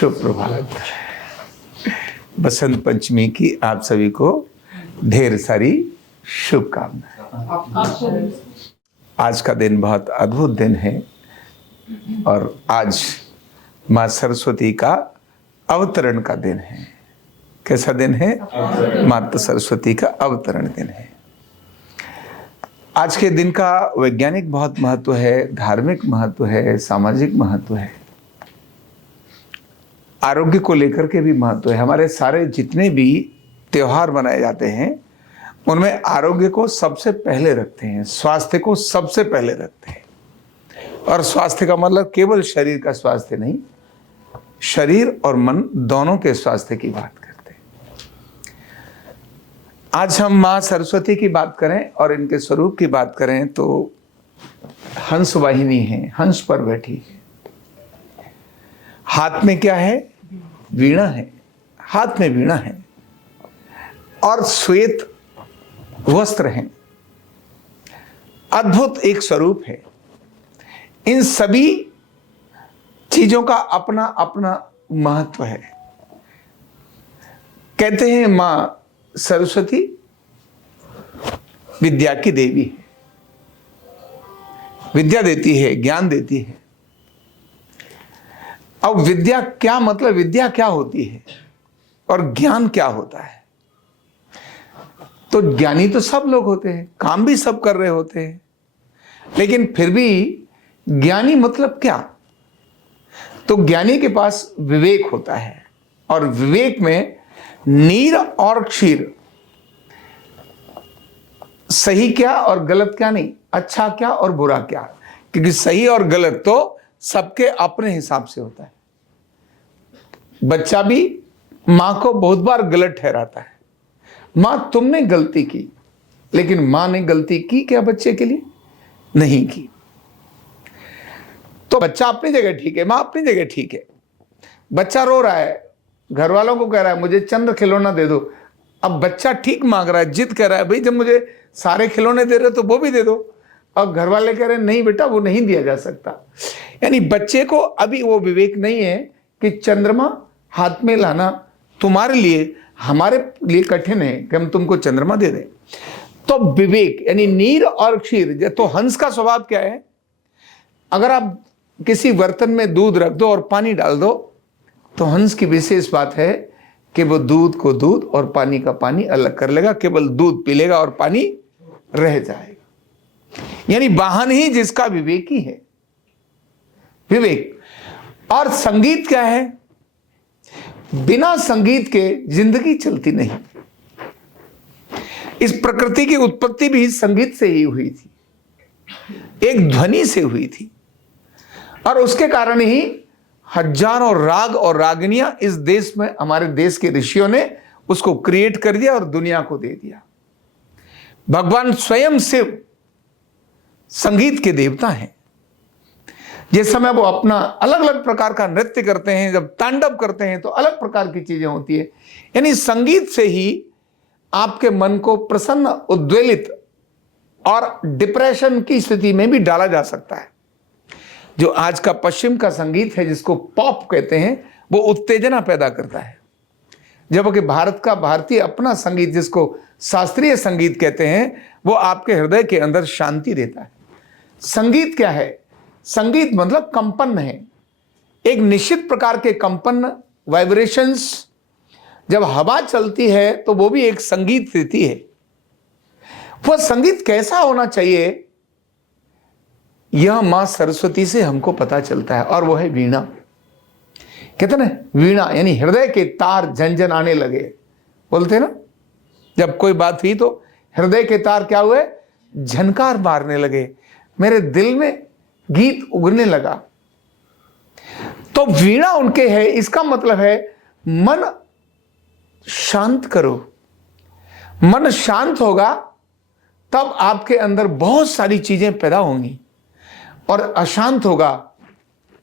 शुभ प्रभात। बसंत पंचमी की आप सभी को ढेर सारी शुभकामनाएं। आज का दिन बहुत अद्भुत दिन है और आज माँ सरस्वती का अवतरण का दिन है। कैसा दिन है? माता सरस्वती का अवतरण दिन है। आज के दिन का वैज्ञानिक बहुत महत्व है, धार्मिक महत्व है, सामाजिक महत्व है, आरोग्य को लेकर के भी महत्व है। हमारे सारे जितने भी त्योहार मनाए जाते हैं उनमें आरोग्य को सबसे पहले रखते हैं, स्वास्थ्य को सबसे पहले रखते हैं। और स्वास्थ्य का मतलब केवल शरीर का स्वास्थ्य नहीं, शरीर और मन दोनों के स्वास्थ्य की बात करते हैं। आज हम माँ सरस्वती की बात करें और इनके स्वरूप की बात करें तो हंस वाहिनी है, हंस पर बैठी है। हाथ में क्या है? वीणा है, हाथ में वीणा है और श्वेत वस्त्र हैं। अद्भुत एक स्वरूप है। इन सभी चीजों का अपना अपना महत्व है। कहते हैं मां सरस्वती विद्या की देवी है, विद्या देती है, ज्ञान देती है। अब विद्या क्या मतलब, विद्या क्या होती है और ज्ञान क्या होता है? तो ज्ञानी तो सब लोग होते हैं, काम भी सब कर रहे होते हैं, लेकिन फिर भी ज्ञानी मतलब क्या? तो ज्ञानी के पास विवेक होता है और विवेक में नीर और क्षीर, सही क्या और गलत क्या नहीं, अच्छा क्या और बुरा क्या, क्योंकि सही और गलत तो सबके अपने हिसाब से होता है। बच्चा भी मां को बहुत बार गलत ठहराता है। मां तुमने गलती की, लेकिन मां ने गलती की क्या बच्चे के लिए? नहीं की। तो बच्चा अपनी जगह ठीक है, मां अपनी जगह ठीक है। बच्चा रो रहा है, घर वालों को कह रहा है मुझे चंद्र खिलौना दे दो। अब बच्चा ठीक मांग रहा है, जिद कर रहा है, भाई जब मुझे सारे खिलौने दे रहे तो वो भी दे दो। और घर वाले कह रहे हैं नहीं बेटा वो नहीं दिया जा सकता। यानी बच्चे को अभी वो विवेक नहीं है कि चंद्रमा हाथ में लाना तुम्हारे लिए, हमारे लिए कठिन है कि हम तुमको चंद्रमा दे दें। तो विवेक यानी नीर और क्षीर। तो हंस का स्वभाव क्या है? अगर आप किसी बर्तन में दूध रख दो और पानी डाल दो तो हंस की विशेष बात है कि वो दूध को दूध और पानी का पानी अलग कर लेगा, केवल दूध पी लेगा और पानी रह जाएगा। यानी वाहन ही जिसका विवेक ही है, विवेक। और संगीत क्या है? बिना संगीत के जिंदगी चलती नहीं। इस प्रकृति की उत्पत्ति भी संगीत से ही हुई थी, एक ध्वनि से हुई थी, और उसके कारण ही हजारों राग और रागनियां इस देश में, हमारे देश के ऋषियों ने उसको क्रिएट कर दिया और दुनिया को दे दिया। भगवान स्वयं शिव संगीत के देवता हैं। जिस समय वो अपना अलग अलग प्रकार का नृत्य करते हैं, जब तांडव करते हैं तो अलग प्रकार की चीजें होती है। यानी संगीत से ही आपके मन को प्रसन्न, उद्वेलित और डिप्रेशन की स्थिति में भी डाला जा सकता है। जो आज का पश्चिम का संगीत है जिसको पॉप कहते हैं, वो उत्तेजना पैदा करता है, जबकि भारत का भारतीय अपना संगीत जिसको शास्त्रीय संगीत कहते हैं, वो आपके हृदय के अंदर शांति देता है। संगीत क्या है? संगीत मतलब कंपन है, एक निश्चित प्रकार के कंपन, वाइब्रेशंस। जब हवा चलती है तो वो भी एक संगीत देती है। वह संगीत कैसा होना चाहिए, यह मां सरस्वती से हमको पता चलता है, और वो है वीणा। कहते ना, वीणा यानी हृदय के तार झनझनाने लगे, बोलते ना, जब कोई बात हुई तो हृदय के तार क्या हुए? झनकार मारने लगे, मेरे दिल में गीत उगने लगा। तो वीणा उनके है। इसका मतलब है मन शांत करो। मन शांत होगा तब आपके अंदर बहुत सारी चीजें पैदा होंगी, और अशांत होगा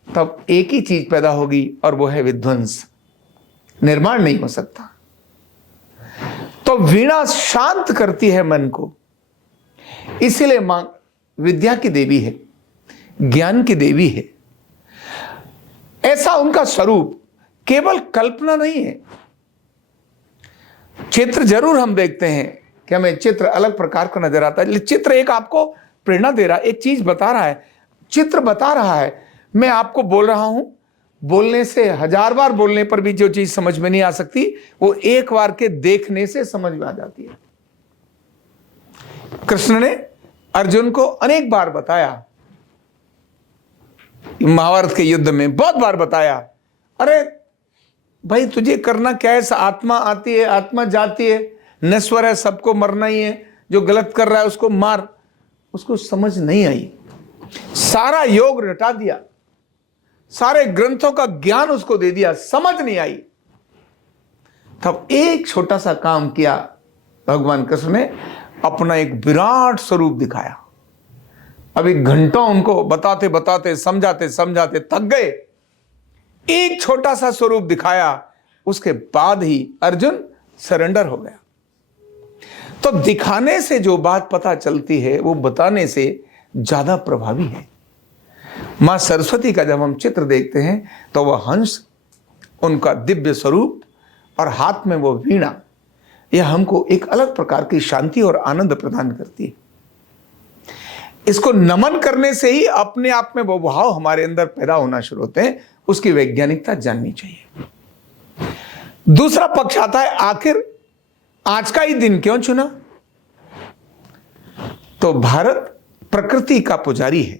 तब एक ही चीज पैदा होगी और वो है विध्वंस। निर्माण नहीं हो सकता। तो वीणा शांत करती है मन को। इसीलिए मां विद्या की देवी है, ज्ञान की देवी है। ऐसा उनका स्वरूप केवल कल्पना नहीं है। चित्र जरूर हम देखते हैं कि हमें चित्र अलग प्रकार का नजर आता है, चित्र एक आपको प्रेरणा दे रहा है, एक चीज बता रहा है, चित्र बता रहा है। मैं आपको बोल रहा हूं, बोलने से 1000 बार बोलने पर भी जो चीज समझ में नहीं आ सकती, वो एक बार के देखने से समझ में आ जाती है। कृष्ण ने अर्जुन को अनेक बार बताया, महाभारत के युद्ध में बहुत बार बताया, अरे भाई तुझे करना क्या है, आत्मा आती है, आत्मा जाती है, नश्वर है, सबको मरना ही है, जो गलत कर रहा है उसको मार। उसको समझ नहीं आई, सारा योग रटा दिया, सारे ग्रंथों का ज्ञान उसको दे दिया, समझ नहीं आई। तब एक छोटा सा काम किया भगवान कृष्ण ने, अपना एक विराट स्वरूप दिखाया। अभी घंटों उनको बताते बताते समझाते समझाते थक गए, एक छोटा सा स्वरूप दिखाया, उसके बाद ही अर्जुन सरेंडर हो गया। तो दिखाने से जो बात पता चलती है वो बताने से ज्यादा प्रभावी है। मां सरस्वती का जब हम चित्र देखते हैं तो वह हंस, उनका दिव्य स्वरूप और हाथ में वो वीणा, यह हमको एक अलग प्रकार की शांति और आनंद प्रदान करती है। इसको नमन करने से ही अपने आप में वो भाव हमारे अंदर पैदा होना शुरू होते हैं। उसकी वैज्ञानिकता जाननी चाहिए। दूसरा पक्ष आता है, आखिर आज का ही दिन क्यों चुना? तो भारत प्रकृति का पुजारी है,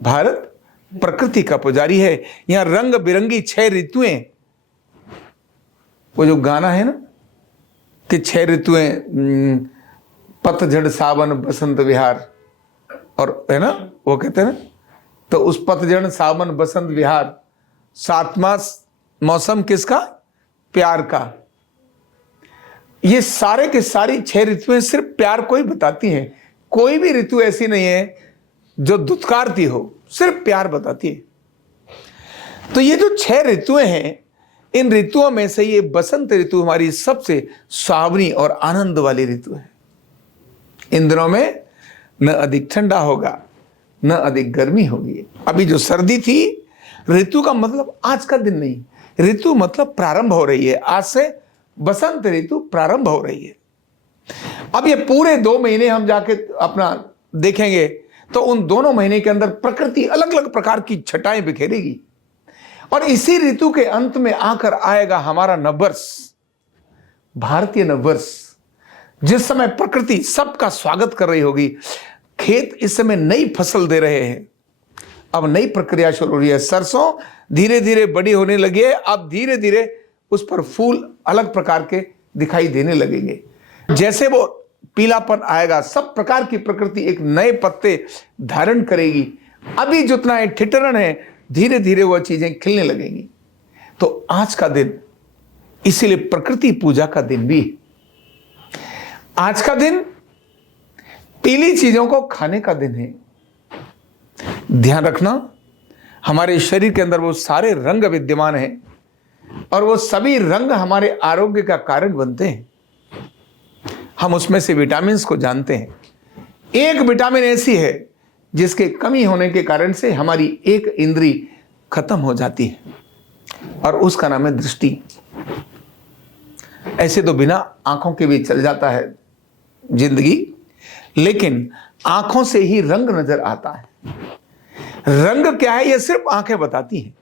भारत प्रकृति का पुजारी है। यहां रंग बिरंगी 6 ऋतुएं, वो जो गाना है ना कि 6 ऋतुएं, पतझड़ सावन बसंत विहार, और है ना वो कहते हैं ना, तो उस पतझड़ सावन बसंत विहार, 7वां मौसम किसका? प्यार का। ये सारे के सारी 6 ऋतुएं सिर्फ प्यार को ही बताती हैं। कोई भी ऋतु ऐसी नहीं है जो दुत्कारती हो, सिर्फ प्यार बताती है। तो ये जो 6 ऋतुएं हैं, इन ऋतुओं में से ये बसंत ऋतु हमारी सबसे सुहावनी और आनंद वाली ऋतु है। इन दिनों में न अधिक ठंडा होगा, न अधिक गर्मी होगी। अभी जो सर्दी थी, ऋतु का मतलब आज का दिन नहीं, ऋतु मतलब प्रारंभ हो रही है। आज से बसंत ऋतु प्रारंभ हो रही है। अब ये पूरे 2 महीने हम जाके अपना देखेंगे तो उन दोनों महीने के अंदर प्रकृति अलग अलग प्रकार की छटाएं बिखेरेगी, और इसी ऋतु के अंत में आकर आएगा हमारा नववर्ष, भारतीय नववर्ष, जिस समय प्रकृति सबका स्वागत कर रही होगी। खेत इस समय नई फसल दे रहे हैं, अब नई प्रक्रिया शुरू हो रही है। सरसों धीरे धीरे बड़ी होने लगी है, अब धीरे धीरे उस पर फूल अलग प्रकार के दिखाई देने लगेंगे। जैसे वो पीलापन आएगा, सब प्रकार की प्रकृति एक नए पत्ते धारण करेगी। अभी जितना है ठिठुरन है, धीरे धीरे वह चीजें खिलने लगेंगी। तो आज का दिन इसीलिए प्रकृति पूजा का दिन भी। आज का दिन पीली चीजों को खाने का दिन है। ध्यान रखना, हमारे शरीर के अंदर वो सारे रंग विद्यमान हैं, और वो सभी रंग हमारे आरोग्य का कारण बनते हैं। हम उसमें से विटामिन को जानते हैं। एक विटामिन ऐसी है जिसके कमी होने के कारण से हमारी एक इंद्री खत्म हो जाती है, और उसका नाम है दृष्टि। ऐसे तो बिना आंखों के भी चल जाता है जिंदगी, लेकिन आंखों से ही रंग नजर आता है। रंग क्या है यह सिर्फ आंखें बताती हैं।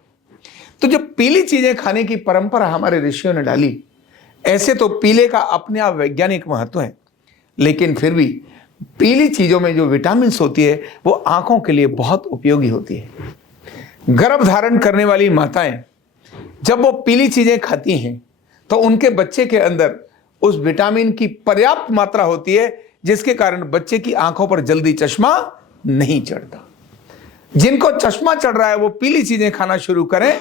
तो जो पीली चीजें खाने की परंपरा हमारे ऋषियों ने डाली, ऐसे तो पीले का अपने आप वैज्ञानिक महत्व है, लेकिन फिर भी पीली चीजों में जो विटामिन होती है वो आंखों के लिए बहुत उपयोगी होती है। गर्भ धारण करने वाली माताएं जब वो पीली चीजें खाती हैं तो उनके बच्चे के अंदर उस विटामिन की पर्याप्त मात्रा होती है, जिसके कारण बच्चे की आंखों पर जल्दी चश्मा नहीं चढ़ता। जिनको चश्मा चढ़ रहा है वो पीली चीजें खाना शुरू करें,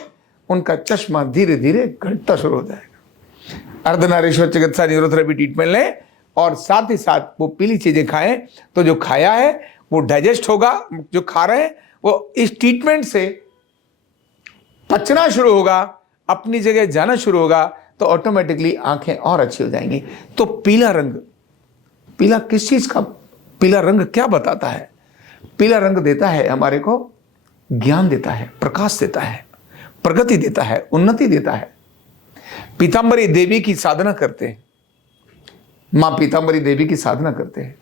उनका चश्मा धीरे धीरे घटता शुरू हो जाएगा। अर्धनारीश्वर चिकित्सा न्यूरोथेरेपी ट्रीटमेंट लें, और साथ ही साथ वो पीली चीजें खाएं, तो जो खाया है वो डाइजेस्ट होगा, जो खा रहे हैं वो इस ट्रीटमेंट से पचना शुरू होगा, अपनी जगह जाना शुरू होगा, तो ऑटोमेटिकली आंखें और अच्छी हो जाएंगी। तो पीला रंग, पीला किस चीज का? पीला रंग क्या बताता है? पीला रंग देता है हमारे को ज्ञान देता है, प्रकाश देता है, प्रगति देता है, उन्नति देता है। पीताम्बरी देवी की साधना करते हैं, मां पीताम्बरी देवी की साधना करते हैं।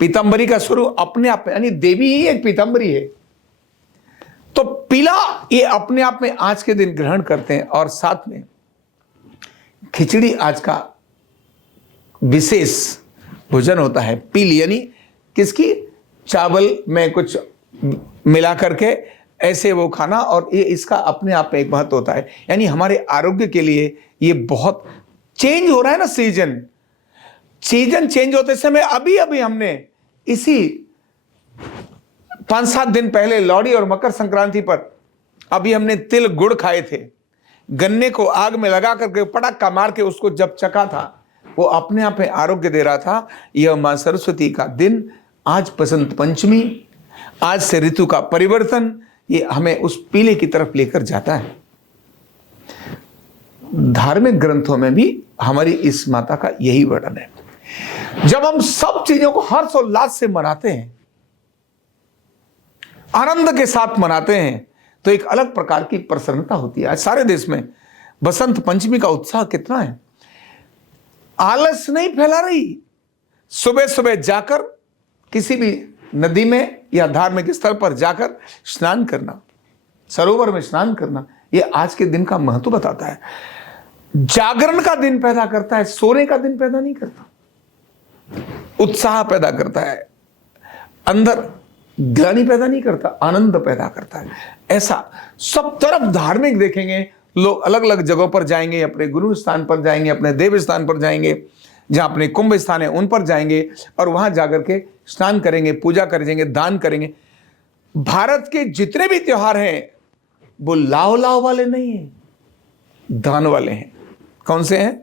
पीताम्बरी का स्वरूप अपने आप में, यानी देवी ही एक पीताम्बरी है। तो पीला ये अपने आप में आज के दिन ग्रहण करते हैं, और साथ में खिचड़ी आज का विशेष भोजन होता है। पीली यानी किसकी, चावल में कुछ मिला करके ऐसे वो खाना, और ये इसका अपने आप में एक महत्व होता है। यानी हमारे आरोग्य के लिए ये बहुत चेंज हो रहा है ना, सीजन चेंज होते समय अभी अभी हमने इसी 5-7 दिन पहले लोहड़ी और मकर संक्रांति पर अभी हमने तिल गुड़ खाए थे। गन्ने को आग में लगा करके पटाखा मार के उसको जब चखा था, वो अपने आप में आरोग्य दे रहा था। यह मां सरस्वती का दिन, आज बसंत पंचमी, आज से ऋतु का परिवर्तन, ये हमें उस पीले की तरफ लेकर जाता है। धार्मिक ग्रंथों में भी हमारी इस माता का यही वर्णन है। जब हम सब चीजों को हर्ष और उल्लास से मनाते हैं, आनंद के साथ मनाते हैं, तो एक अलग प्रकार की प्रसन्नता होती है। आज सारे देश में बसंत पंचमी का उत्साह कितना है। आलस नहीं फैला रही, सुबह सुबह जाकर किसी भी नदी में या धार्मिक स्थल पर जाकर स्नान करना, सरोवर में स्नान करना, यह आज के दिन का महत्व बताता है। जागरण का दिन पैदा करता है, सोने का दिन पैदा नहीं करता। उत्साह पैदा करता है, अंदर ग्लानि पैदा नहीं करता, आनंद पैदा करता है। ऐसा सब तरफ धार्मिक देखेंगे, लोग अलग अलग जगहों पर जाएंगे, अपने गुरु स्थान पर जाएंगे, अपने देव स्थान पर जाएंगे, जहां अपने कुंभ स्थान है उन पर जाएंगे, और वहां जाकर के स्नान करेंगे, पूजा करेंगे, दान करेंगे। भारत के जितने भी त्योहार हैं वो लाव लाव वाले नहीं हैं, दान वाले हैं। कौन से हैं?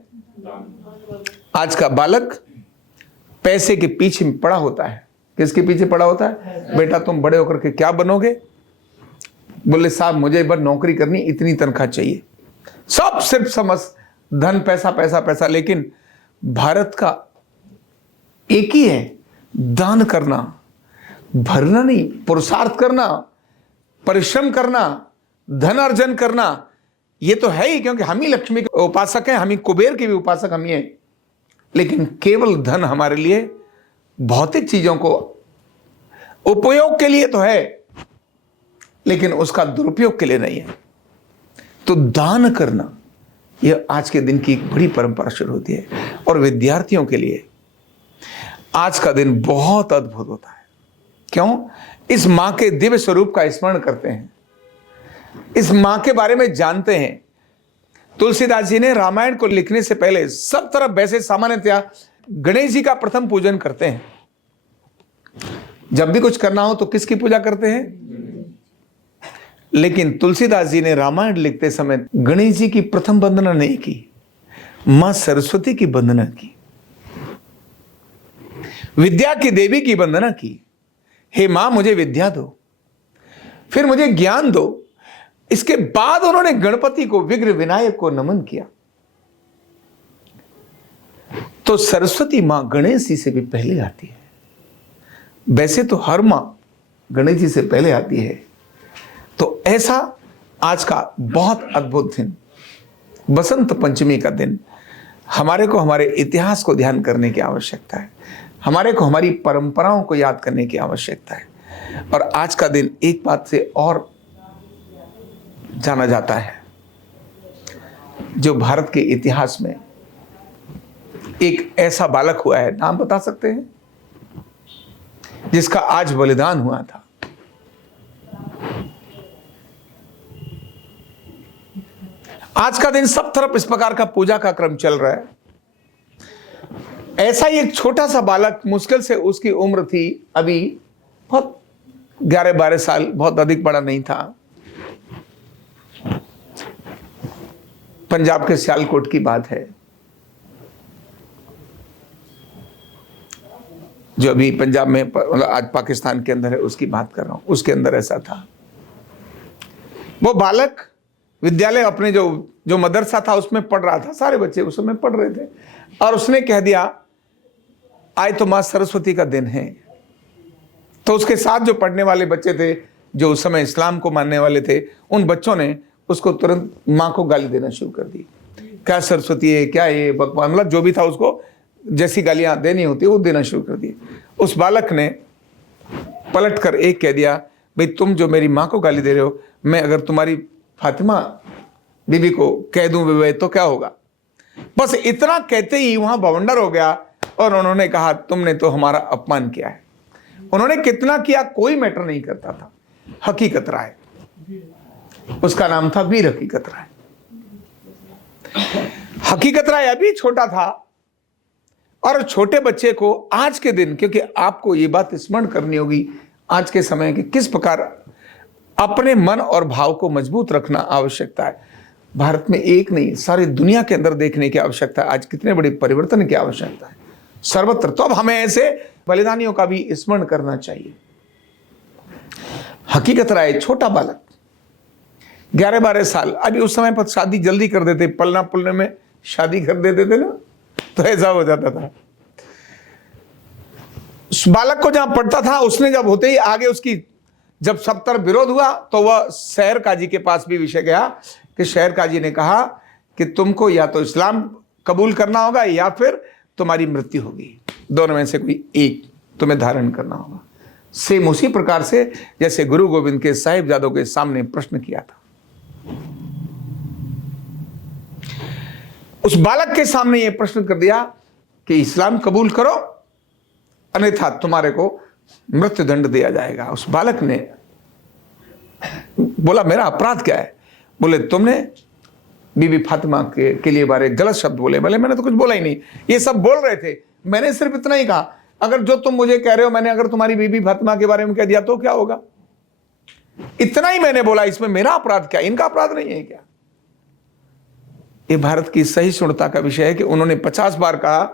आज का बालक पैसे के पीछे पड़ा होता है। किसके पीछे पड़ा होता है? बेटा तुम बड़े होकर के क्या बनोगे? बोले साहब मुझे बस नौकरी करनी, इतनी तनख्वाह चाहिए। सब सिर्फ समझ धन, पैसा पैसा पैसा। लेकिन भारत का एक ही है, दान करना, भरना नहीं, पुरुषार्थ करना, परिश्रम करना, धन अर्जन करना। ये तो है ही, क्योंकि हम ही लक्ष्मी के उपासक हैं, हम ही कुबेर के भी उपासक हम ही हैं। लेकिन केवल धन हमारे लिए भौतिक चीजों को उपयोग के लिए तो है, लेकिन उसका दुरुपयोग के लिए नहीं है। तो दान करना यह आज के दिन की एक बड़ी परंपरा शुरू होती है। और विद्यार्थियों के लिए आज का दिन बहुत अद्भुत होता है। क्यों? इस मां के दिव्य स्वरूप का स्मरण करते हैं, इस मां के बारे में जानते हैं। तुलसीदास जी ने रामायण को लिखने से पहले सब तरफ वैसे सामान्यतया गणेश जी का प्रथम पूजन करते हैं। जब भी कुछ करना हो तो किसकी पूजा करते हैं? लेकिन तुलसीदास जी ने रामायण लिखते समय गणेश जी की प्रथम वंदना नहीं की, मां सरस्वती की वंदना की, विद्या की देवी की वंदना की। हे मां मुझे विद्या दो, फिर मुझे ज्ञान दो। इसके बाद उन्होंने गणपति को, विघ्न विनायक को नमन किया। तो सरस्वती मां गणेश जी से भी पहले आती है। वैसे तो हर मां गणेश जी से पहले आती है। तो ऐसा आज का बहुत अद्भुत दिन, बसंत पंचमी का दिन, हमारे को हमारे इतिहास को ध्यान करने की आवश्यकता है, हमारे को हमारी परंपराओं को याद करने की आवश्यकता है। और आज का दिन एक बात से और जाना जाता है, जो भारत के इतिहास में एक ऐसा बालक हुआ है, नाम बता सकते हैं, जिसका आज बलिदान हुआ था। आज का दिन सब तरफ इस प्रकार का पूजा का क्रम चल रहा है। ऐसा ही एक छोटा सा बालक, मुश्किल से उसकी उम्र थी अभी बहुत 11-12 साल, बहुत अधिक बड़ा नहीं था। पंजाब के सियालकोट की बात है, जो अभी पंजाब में, आज पाकिस्तान के अंदर है, उसकी बात कर रहा हूं। उसके अंदर ऐसा था, वो बालक विद्यालय, अपने जो मदरसा था उसमें पढ़ रहा था, सारे बच्चे उस समय पढ़ रहे थे, और उसने कह दिया आज तो मां सरस्वती का दिन है। तो उसके साथ जो पढ़ने वाले बच्चे थे, जो उस समय इस्लाम को मानने वाले थे, उन बच्चों ने उसको तुरंत मां को गाली देना शुरू कर दी। क्या सरस्वती है, क्या ये भगवान, मतलब जो भी था उसको जैसी गालियां देनी होती वो देना शुरू कर दी। उस बालक ने पलट कर एक कह दिया, भाई तुम जो मेरी माँ को गाली दे रहे हो, मैं अगर तुम्हारी फातिमा बीबी को कह दूं वे तो क्या होगा। बस इतना कहते ही वहां बवंडर हो गया और उन्होंने कहा तुमने तो हमारा अपमान किया है। उन्होंने कितना किया कोई मैटर नहीं करता था। हकीकत राय, उसका नाम था वीर हकीकत राय। हकीकत राय अभी छोटा था और छोटे बच्चे को आज के दिन, क्योंकि आपको ये बात स्मरण करनी होगी आज के समय कि किस प्रकार अपने मन और भाव को मजबूत रखना आवश्यकता है। भारत में एक नहीं, सारी दुनिया के अंदर देखने की आवश्यकता है आज कितने बड़े परिवर्तन की आवश्यकता है सर्वत्र। तो अब हमें ऐसे बलिदानियों का भी स्मरण करना चाहिए। हकीकत राय छोटा बालक 11-12 साल, अभी उस समय पर शादी जल्दी कर देते, पलना पुलने में शादी कर देते थे ना, तो ऐसा हो जाता था। उस बालक को जहां पढ़ता था उसने जब होते ही आगे उसकी जब सब तरफ विरोध हुआ तो वह शहर काजी के पास भी विषय गया कि शहर काजी ने कहा कि तुमको या तो इस्लाम कबूल करना होगा या फिर तुम्हारी मृत्यु होगी, दोनों में से कोई एक तुम्हें धारण करना होगा। सेम उसी प्रकार से जैसे गुरु गोविंद के साहिबजादों के सामने प्रश्न किया था। उस बालक के सामने यह प्रश्न कर दिया कि इस्लाम कबूल करो अन्यथा तुम्हारे को मृत्युदंड दिया जाएगा। उस बालक ने बोला मेरा अपराध क्या है? बोले तुमने बीबी फातिमा के लिए बारे गलत शब्द बोले। बोले मैंने तो कुछ बोला ही नहीं, ये सब बोल रहे थे, मैंने सिर्फ इतना ही कहा अगर जो तुम मुझे कह रहे हो मैंने अगर तुम्हारी बीबी फातिमा के बारे में कह दिया तो क्या होगा, इतना ही मैंने बोला, इसमें मेरा अपराध क्या, इनका अपराध नहीं है क्या? ये भारत की सहिष्णुता का विषय है कि उन्होंने 50 बार कहा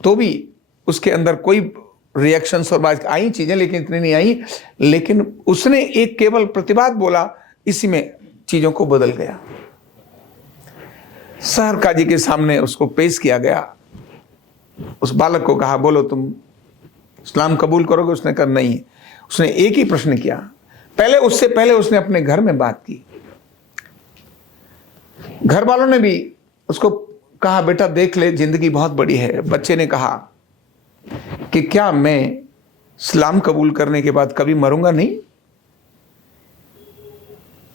तो भी उसके अंदर कोई रिएक्शंस और बात आई चीजें, लेकिन इतनी नहीं आई। लेकिन उसने एक केवल प्रतिवाद बोला, इसी में चीजों को बदल गया। शहर काजी के सामने उसको पेश किया गया। उस बालक को कहा बोलो तुम इस्लाम कबूल करोगे? उसने कहा नहीं। उसने एक ही प्रश्न किया, उससे पहले उसने अपने घर में बात की। घर वालों ने भी उसको कहा बेटा देख ले जिंदगी बहुत बड़ी है। बच्चे ने कहा कि क्या मैं इस्लाम कबूल करने के बाद कभी मरूंगा नहीं?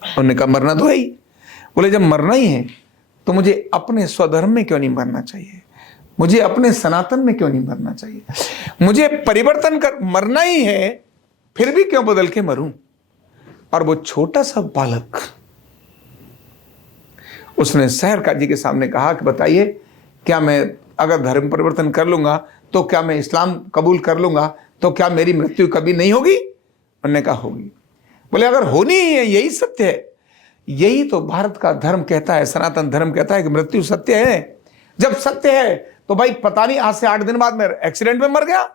उन्होंने कहा मरना तो है ही। बोले जब मरना ही है तो मुझे अपने स्वधर्म में क्यों नहीं मरना चाहिए, मुझे अपने सनातन में क्यों नहीं मरना चाहिए, मुझे परिवर्तन कर मरना ही है फिर भी क्यों बदल के मरूं? और वो छोटा सा बालक उसने शहर काजी के सामने कहा कि बताइए क्या मैं अगर धर्म परिवर्तन कर लूंगा तो क्या मैं इस्लाम कबूल कर लूंगा तो क्या मेरी मृत्यु कभी नहीं होगी? उन्होंने कहा होगी। बोले अगर होनी ही है यही सत्य है, यही तो भारत का धर्म कहता है, सनातन धर्म कहता है कि मृत्यु सत्य है। जब सत्य है तो भाई पता नहीं आज से 8 दिन बाद मैं एक्सीडेंट में मर गया,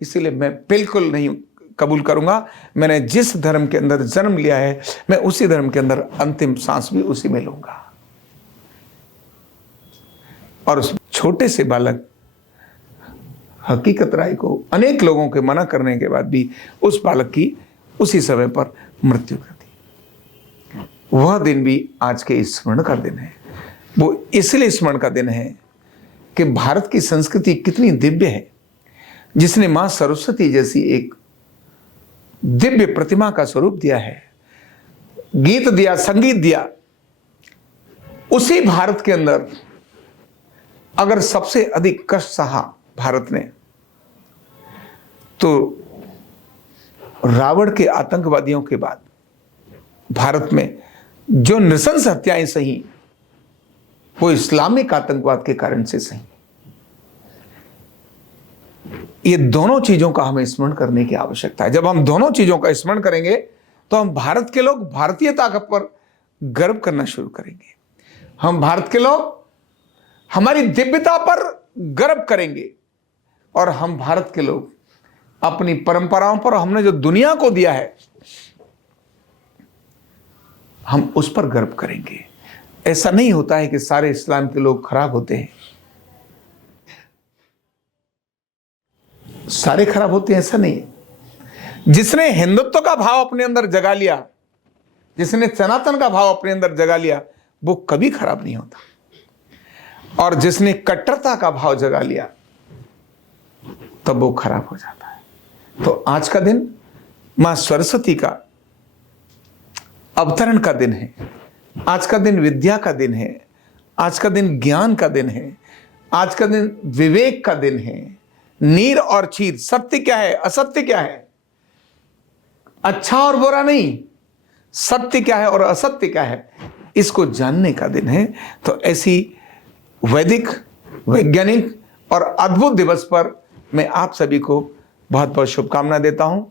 इसीलिए मैं बिल्कुल नहीं कबूल करूंगा। मैंने जिस धर्म के अंदर जन्म लिया है मैं उसी धर्म के अंदर अंतिम सांस भी उसी में लूंगा। और उस छोटे से बालक हकीकत राय को अनेक लोगों के मना करने के बाद भी उस बालक की उसी समय पर मृत्यु कर दी। वह दिन भी आज के स्मरण का दिन है। वो इसलिए स्मरण का दिन है कि भारत की संस्कृति कितनी दिव्य है, जिसने मां सरस्वती जैसी एक दिव्य प्रतिमा का स्वरूप दिया है, गीत दिया, संगीत दिया। उसी भारत के अंदर अगर सबसे अधिक कष्ट सहा भारत ने तो रावण के आतंकवादियों के बाद भारत में जो नृशंस हत्याएं सही वो इस्लामिक आतंकवाद के कारण से सही। ये दोनों चीजों का हमें स्मरण करने की आवश्यकता है। जब हम दोनों चीजों का स्मरण करेंगे तो हम भारत के लोग भारतीयता पर गर्व करना शुरू करेंगे। हम भारत के लोग हमारी दिव्यता पर गर्व करेंगे और हम भारत के लोग अपनी परंपराओं पर हमने जो दुनिया को दिया है हम उस पर गर्व करेंगे। ऐसा नहीं होता है कि सारे इस्लाम के लोग खराब होते हैं, सारे खराब होते हैं ऐसा नहीं है। जिसने हिंदुत्व का भाव अपने अंदर जगा लिया, जिसने सनातन का भाव अपने अंदर जगा लिया, वो कभी खराब नहीं होता। और जिसने कट्टरता का भाव जगा लिया तब वो खराब हो जाता है। तो आज का दिन मां सरस्वती का अवतरण का दिन है, आज का दिन विद्या का दिन है, आज का दिन ज्ञान का दिन है, आज का दिन विवेक का दिन है। नीर और चीर, सत्य क्या है, असत्य क्या है, अच्छा और बुरा नहीं, सत्य क्या है और असत्य क्या है, इसको जानने का दिन है। तो ऐसी वैदिक, वैज्ञानिक और अद्भुत दिवस पर मैं आप सभी को बहुत बहुत शुभकामना देता हूं,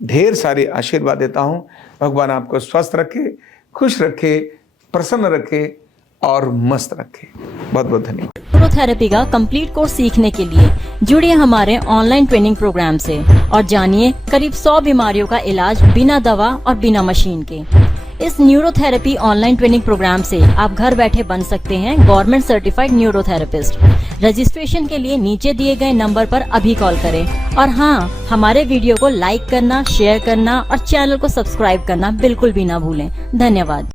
ढेर सारे आशीर्वाद देता हूं। भगवान आपको स्वस्थ रखे, खुश रखे, प्रसन्न रखे और मस्त रखे। बहुत बहुत धन्यवाद। न्यूरोथेरेपी का कंप्लीट कोर्स सीखने के लिए जुड़िए हमारे ऑनलाइन ट्रेनिंग प्रोग्राम से और जानिए करीब 100 बीमारियों का इलाज बिना दवा और बिना मशीन के। इस न्यूरोथेरेपी ऑनलाइन ट्रेनिंग प्रोग्राम से आप घर बैठे बन सकते हैं गवर्नमेंट सर्टिफाइड न्यूरोथेरेपिस्ट। रजिस्ट्रेशन के लिए नीचे दिए गए नंबर पर अभी कॉल करें और हाँ, हमारे वीडियो को लाइक करना, शेयर करना और चैनल को सब्सक्राइब करना बिल्कुल भी ना भूलें। धन्यवाद।